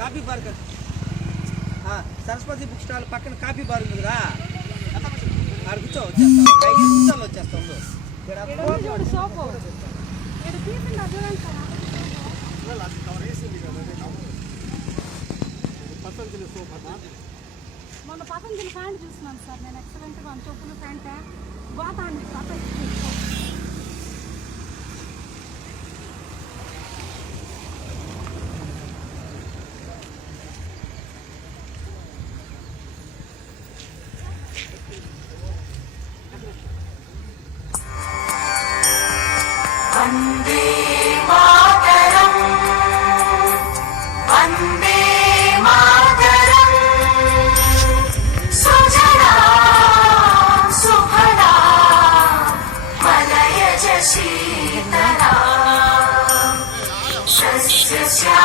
Coffee bar Saraswati book stall పక్కన coffee bar ఉంది కదా, ఆడ కూర్చో వచ్చేస్తాం వచ్చేస్తాం. మొన్న పతంజలి ప్యాంట్ చూస్తున్నాను సార్ నేను, ఎక్సలెంట్గా చెప్పులు ప్యాంట్ బాగుంది. వందే మాతరం వందే మాతరం సుజనా సుఫలా మలయజ శీతలా సస్య